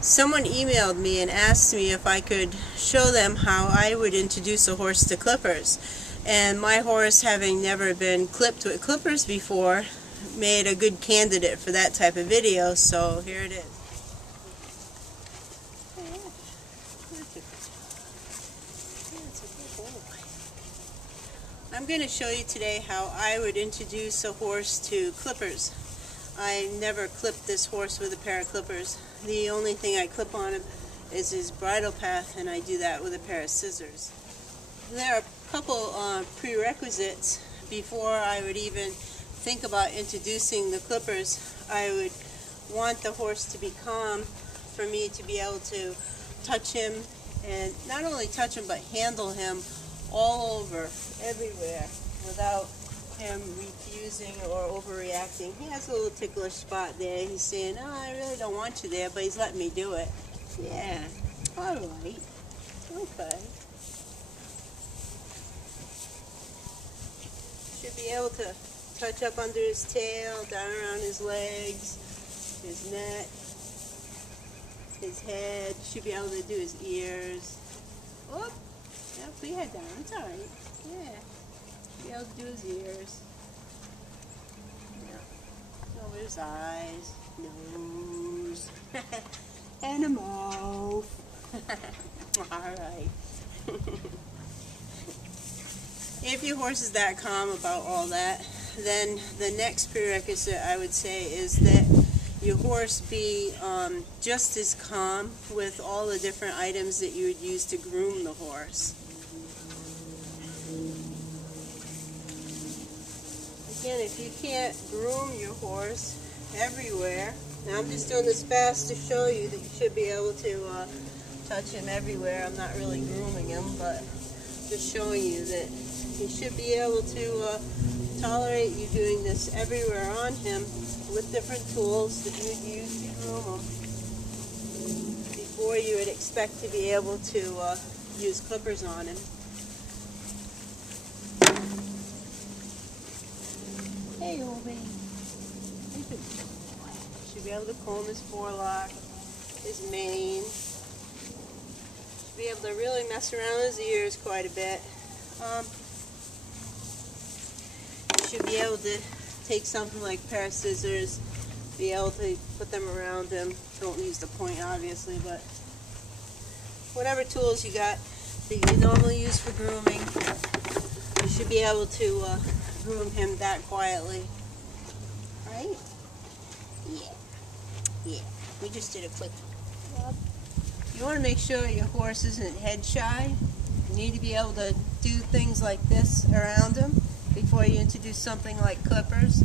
Someone emailed me and asked me if I could show them how I would introduce a horse to clippers. And my horse, having never been clipped with clippers before, made a good candidate for that type of video, so here it is. I'm going to show you today how I would introduce a horse to clippers. I never clipped this horse with a pair of clippers. The only thing I clip on him is his bridle path, and I do that with a pair of scissors. There are a couple prerequisites before I would even think about introducing the clippers. I would want the horse to be calm for me to be able to touch him, and not only touch him but handle him all over, everywhere, without him refusing or overreacting. He has a little ticklish spot there. He's saying, "Oh, I really don't want you there," but he's letting me do it. Yeah, all right, okay. Should be able to touch up under his tail, down around his legs, his neck, his head. Should be able to do his ears. Oh, yeah, put your head down. It's all right. Yeah. Should be able to do his ears. Yeah. Over his eyes, nose, and a mouth. All right. If your horse is that calm about all that, then the next prerequisite I would say is that your horse be just as calm with all the different items that you would use to groom the horse. Again, if you can't groom your horse everywhere, now I'm just doing this fast to show you that you should be able to touch him everywhere. I'm not really grooming him, but just showing you that you should be able to tolerate you doing this everywhere on him with different tools that you would use to groom him before you would expect to be able to use clippers on him. Hey, old baby. Should be able to comb his forelock, his mane. Should be able to really mess around his ears quite a bit. Should be able to take something like a pair of scissors, be able to put them around him. Don't use the point, obviously, but whatever tools you got that you normally use for grooming, you should be able to groom him that quietly. Right? Yeah. Yeah. We just did a quick rub. You want to make sure your horse isn't head shy. You need to be able to do things like this around him before you introduce something like clippers.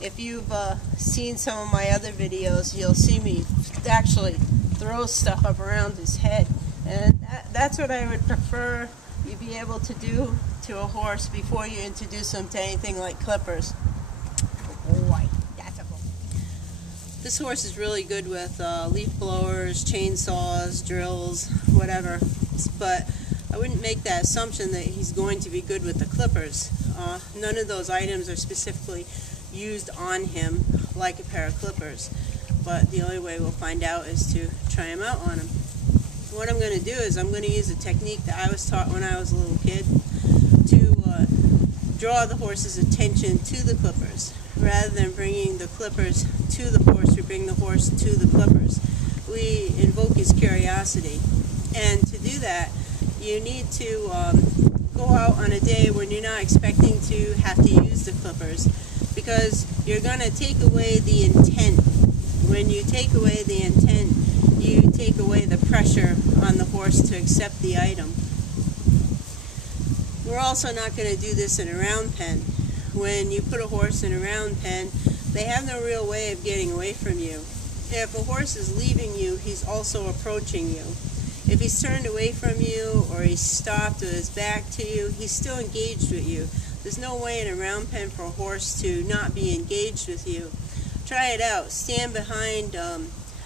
If you've seen some of my other videos, you'll see me actually throw stuff up around his head, and that's what I would prefer you be able to do to a horse before you introduce him to anything like clippers. Oh boy, that's a boy. This horse is really good with leaf blowers, chainsaws, drills, whatever, but I wouldn't make that assumption that he's going to be good with the clippers. None of those items are specifically used on him like a pair of clippers, but the only way we'll find out is to try him out on him. What I'm going to do is I'm going to use a technique that I was taught when I was a little kid to draw the horse's attention to the clippers. Rather than bringing the clippers to the horse, we bring the horse to the clippers. We invoke his curiosity, and to do that you need to go out on a day when you're not expecting to have to use the clippers, because you're going to take away the intent. When you take away the intent, you take away the pressure on the horse to accept the item. We're also not going to do this in a round pen. When you put a horse in a round pen, they have no real way of getting away from you. If a horse is leaving you, he's also approaching you. If he's turned away from you or he's stopped with his back to you, he's still engaged with you. There's no way in a round pen for a horse to not be engaged with you. Try it out. Stand behind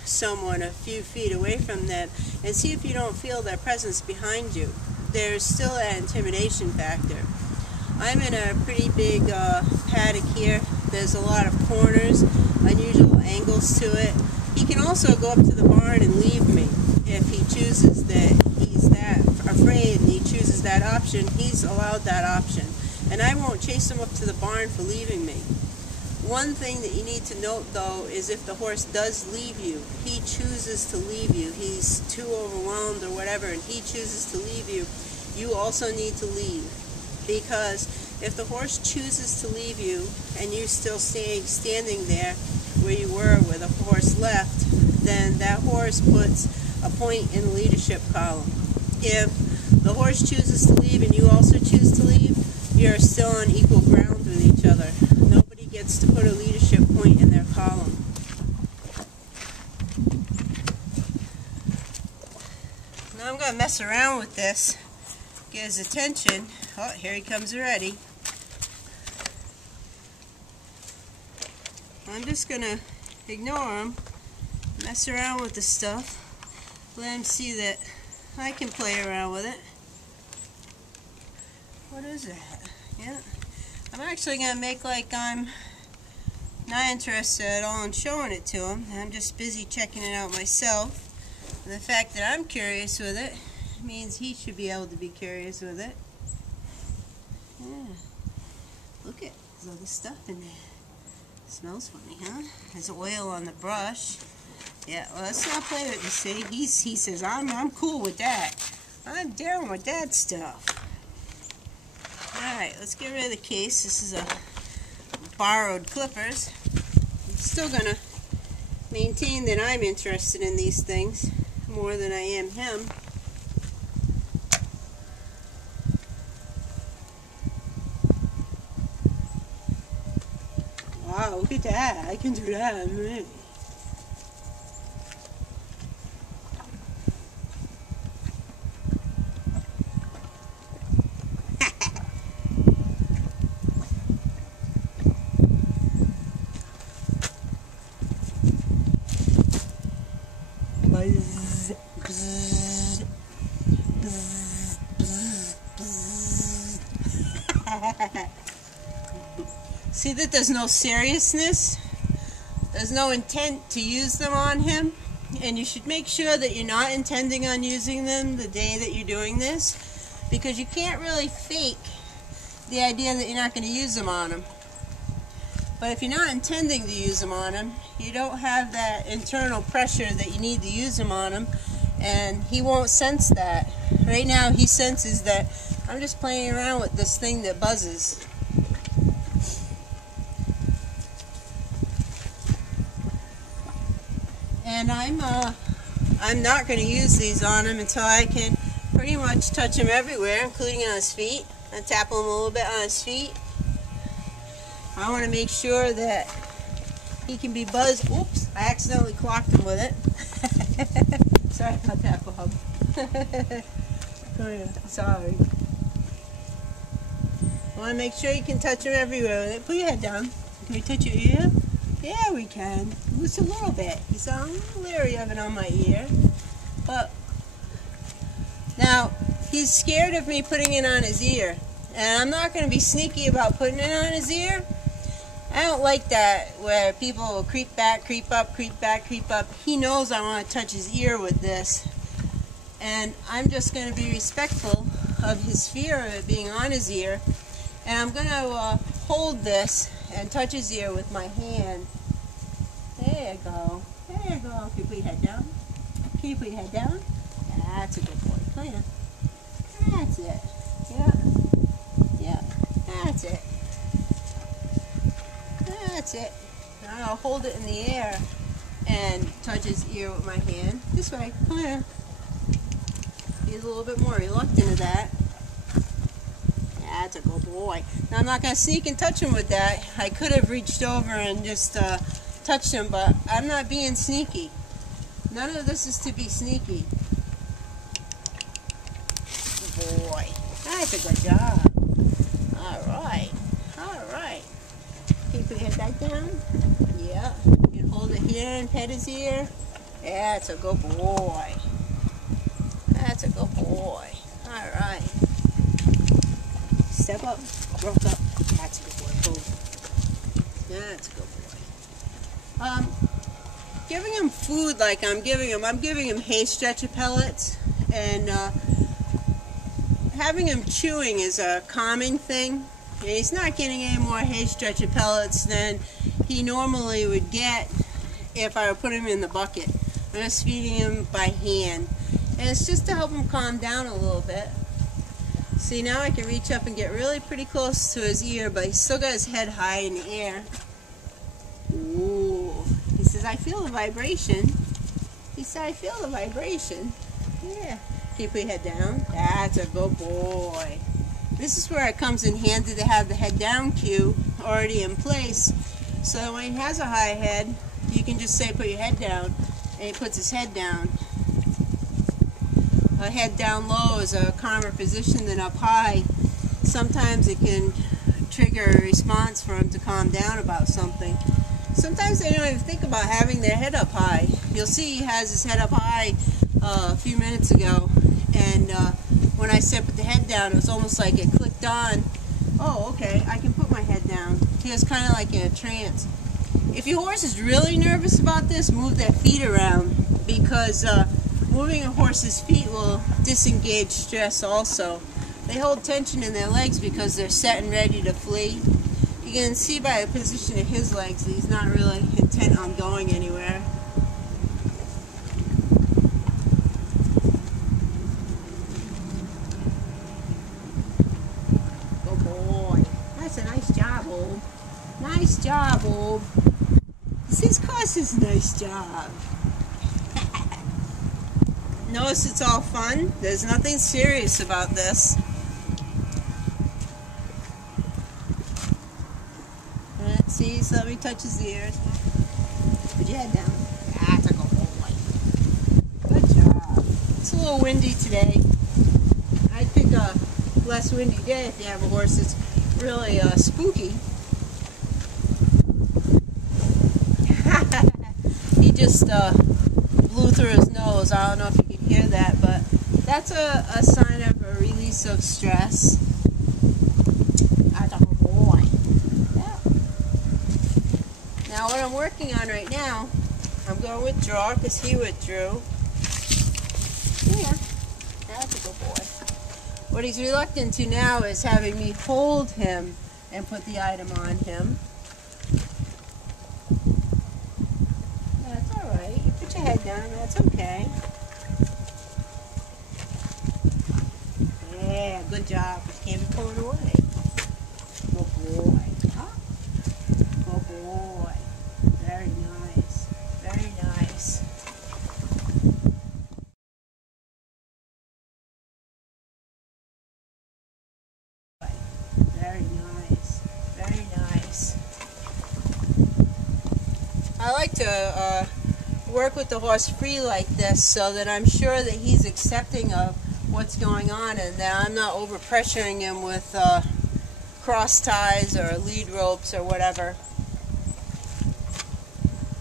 someone a few feet away from them and see if you don't feel their presence behind you. There's still that intimidation factor. I'm in a pretty big paddock here there's a lot of corners, unusual angles to it. He can also go up to the barn and leave me if he chooses that he's that afraid and he chooses that option. He's allowed that option. And I won't chase him up to the barn for leaving me. One thing that you need to note though is if the horse does leave you, he chooses to leave you, he's too overwhelmed or whatever, and he chooses to leave you, you also need to leave. Because if the horse chooses to leave you and you still standing there where you were where the horse left, then that horse puts a point in the leadership column. If the horse chooses to leave and you also choose to leave, you're still on equal ground with each other. Nobody gets to put a leadership point in their column. Now I'm going to mess around with this, get his attention. Oh, here he comes already. I'm just going to ignore him, mess around with the stuff, let him see that I can play around with it. What is that? Yeah. I'm actually going to make like I'm not interested at all in showing it to him. I'm just busy checking it out myself. And the fact that I'm curious with it means he should be able to be curious with it. Yeah. Look at there's all this stuff in there. Smells funny, huh? There's oil on the brush. Yeah, well, let's not play with it, see? He says, I'm cool with that. I'm down with that stuff. Alright, let's get rid of the case. This is a borrowed clippers. I'm still going to maintain that I'm interested in these things more than I am him. Wow, look at that. I can do that. Buzz, buzz, buzz, buzz, buzz. See that there's no seriousness? There's no intent to use them on him, and you should make sure that you're not intending on using them the day that you're doing this, because you can't really fake the idea that you're not going to use them on him. But if you're not intending to use them on him, you don't have that internal pressure that you need to use them on him, and he won't sense that. Right now he senses that I'm just playing around with this thing that buzzes. And I'm not going to use these on him until I can pretty much touch him everywhere, including on his feet. I tap him a little bit on his feet. I want to make sure that he can be buzzed. Oops, I accidentally clocked him with it. Sorry about that, Bob. Sorry. I want to make sure you can touch him everywhere with it. Put your head down. Can we touch your ear? Yeah, we can. Just a little bit. He's a little leery of it on my ear. But now, he's scared of me putting it on his ear. And I'm not going to be sneaky about putting it on his ear. I don't like that where people will creep back, creep up, creep back, creep up. He knows I want to touch his ear with this. And I'm just going to be respectful of his fear of it being on his ear. And I'm going to hold this and touch his ear with my hand. There you go. There you go. Can you put your head down? Can you put your head down? That's a good boy. Come here. That's it. Yeah. Yeah. That's it. That's it. Now I'll hold it in the air and touch his ear with my hand. This way. Come here. He's a little bit more reluctant to that. That's a good boy. Now I'm not going to sneak and touch him with that. I could have reached over and just touched him, but I'm not being sneaky. None of this is to be sneaky. Good boy. That's a good job. Alright. Alright. Can you put your head back down? Yeah. You can hold it here and pet his ear. That's a good boy. That's a good boy. Alright. Step up. Rock up. That's a good boy. Hold. Yeah. That's a good boy. Giving him food like I'm giving him hay stretcher pellets, and having him chewing is a calming thing. And he's not getting any more hay stretcher pellets than he normally would get if I were putting him in the bucket. I'm just feeding him by hand, and it's just to help him calm down a little bit. See, now I can reach up and get really pretty close to his ear, but he's still got his head high in the air. Ooh. He says, I feel the vibration. He said, I feel the vibration. Yeah. Can you put your head down? That's a good boy. This is where it comes in handy to have the head down cue already in place. So when he has a high head, you can just say, put your head down, and he puts his head down. A head down low is a calmer position than up high. Sometimes it can trigger a response for him to calm down about something. Sometimes they don't even think about having their head up high. You'll see he has his head up high a few minutes ago, and when I said put the head down, it was almost like it clicked on. Oh, okay, I can put my head down. He was kind of like in a trance. If your horse is really nervous about this, move their feet around, because moving a horse's feet will disengage stress also. They hold tension in their legs because they're set and ready to flee. You can see by the position of his legs that he's not really intent on going anywhere. Good boy. That's a nice job, Old. Nice job, Old. This course is a nice job. Notice it's all fun. There's nothing serious about this. See, so let me touch his ears. Put your head down. That's a good boy. Good job. It's a little windy today. I'd pick a less windy day if you have a horse that's really spooky. He just blew through his nose. I don't know if you can hear that, but that's a sign of a release of stress. That's a good boy. Yeah. Now what I'm working on right now, I'm going to withdraw because he withdrew. Yeah, that's a good boy. What he's reluctant to now is having me hold him and put the item on him. That's all right. You put your head down, that's okay. Yeah, good job. You can't be pulling away. Good boy. Huh? Good boy. Very nice. Very nice. Very nice. Very nice. I like to work with the horse free like this so that I'm sure that he's accepting of what's going on and that I'm not over pressuring him with cross ties or lead ropes or whatever.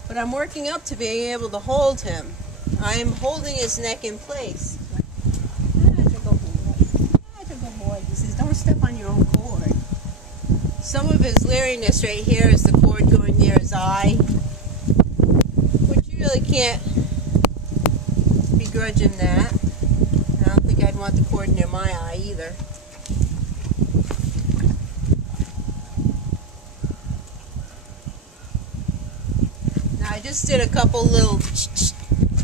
But I'm working up to being able to hold him. I am holding his neck in place. That's a good boy. That's a good boy. He says, don't step on your own cord. Some of his leeriness right here is the cord going near his eye, which you really can't begrudge him that. I don't think I'd want the cord near my eye either. Now I just did a couple little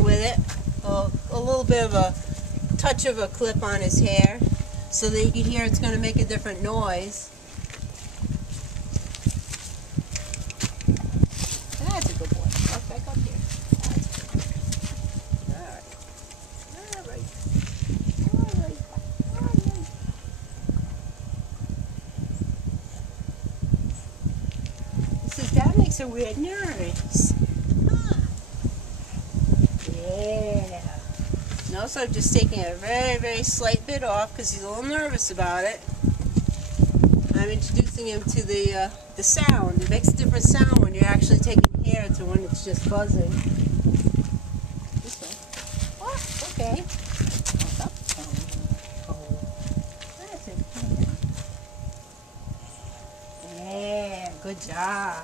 with it, a little bit of a touch of a clip on his hair so that you can hear it's going to make a different noise. That's a good boy. Walk back up here. That's good. Alright. Alright. Alright. Alright. He says, that makes a weird noise. Huh. Yeah. Notice I'm just taking a very, very slight bit off because he's a little nervous about it. I'm introducing him to the sound. It makes a different sound when you're actually taking hair to when it's just buzzing. This way. Oh, okay. Up. That's it. Yeah, good job.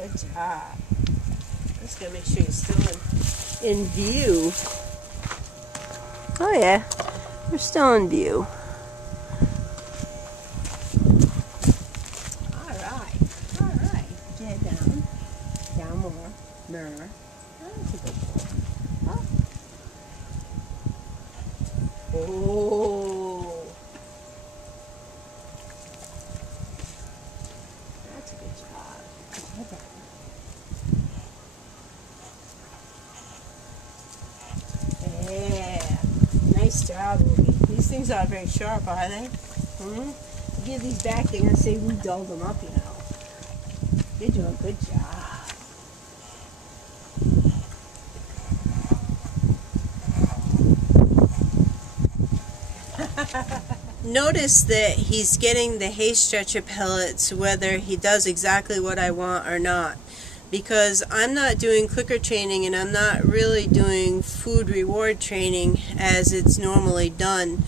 Good job. I'm just going to make sure you're still in view. Oh yeah, we're still in view. Alright. Put your head down. Down more. That's a good boy. Huh? Oh. That's a good job. Put your head down. Yeah. Nice job, Ruby. These things aren't very sharp, are they? You give these back, they're going to say we dulled them up, you know. You're doing a good job. Notice that he's getting the hay stretcher pellets whether he does exactly what I want or not. Because I'm not doing clicker training and I'm not really doing food reward training as it's normally done.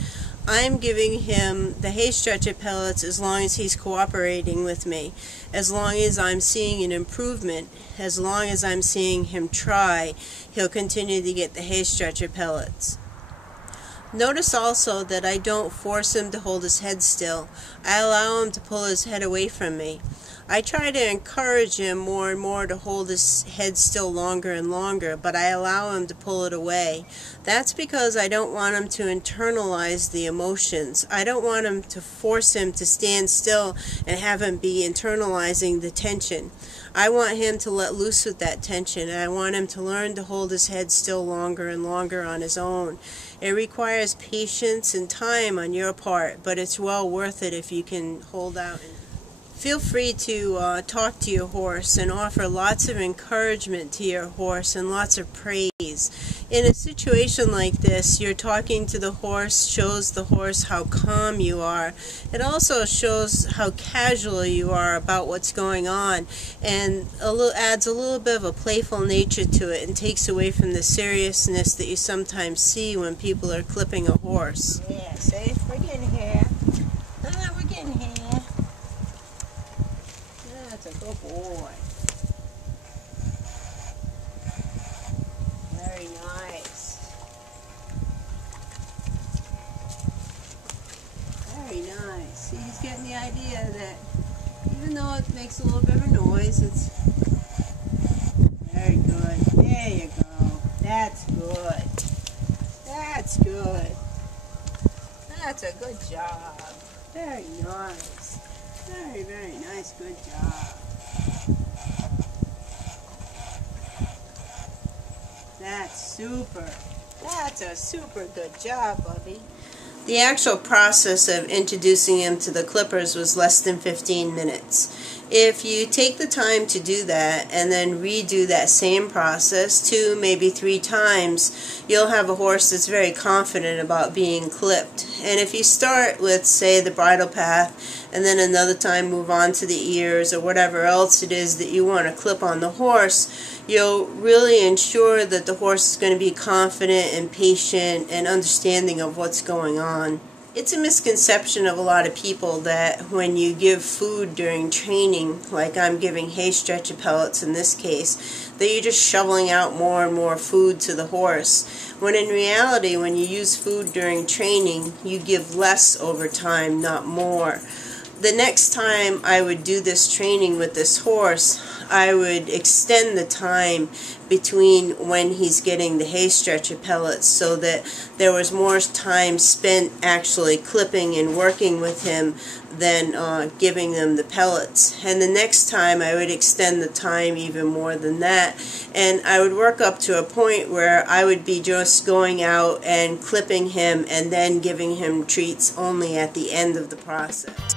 I'm giving him the hay stretcher pellets as long as he's cooperating with me, as long as I'm seeing an improvement, as long as I'm seeing him try, he'll continue to get the hay stretcher pellets. Notice also that I don't force him to hold his head still. I allow him to pull his head away from me. I try to encourage him more and more to hold his head still longer and longer, but I allow him to pull it away. That's because I don't want him to internalize the emotions. I don't want him to force him to stand still and have him be internalizing the tension. I want him to let loose with that tension, and I want him to learn to hold his head still longer and longer on his own. It requires patience and time on your part, but it's well worth it if you can hold out. Feel free to talk to your horse and offer lots of encouragement to your horse and lots of praise. In a situation like this, you're talking to the horse, shows the horse how calm you are. It also shows how casual you are about what's going on, and adds a little bit of a playful nature to it and takes away from the seriousness that you sometimes see when people are clipping a horse. Yeah, see, we're getting here. We're getting here. That's a good boy. Very nice. Very nice. See, he's getting the idea that even though it makes a little bit of a noise, it's very good. There you go. That's good. That's good. That's a good job. Very nice. Very, very nice. Good job. That's super. That's a super good job, Bubby. The actual process of introducing him to the clippers was less than 15 minutes. If you take the time to do that and then redo that same process 2, maybe 3 times, you'll have a horse that's very confident about being clipped. And if you start with, say, the bridle path and then another time move on to the ears or whatever else it is that you want to clip on the horse, you'll really ensure that the horse is going to be confident and patient and understanding of what's going on. It's a misconception of a lot of people that when you give food during training, like I'm giving hay stretcher pellets in this case, that you're just shoveling out more and more food to the horse. When in reality, when you use food during training, you give less over time, not more. The next time I would do this training with this horse, I would extend the time between when he's getting the hay stretcher pellets so that there was more time spent actually clipping and working with him than giving them the pellets. And the next time I would extend the time even more than that, and I would work up to a point where I would be just going out and clipping him and then giving him treats only at the end of the process.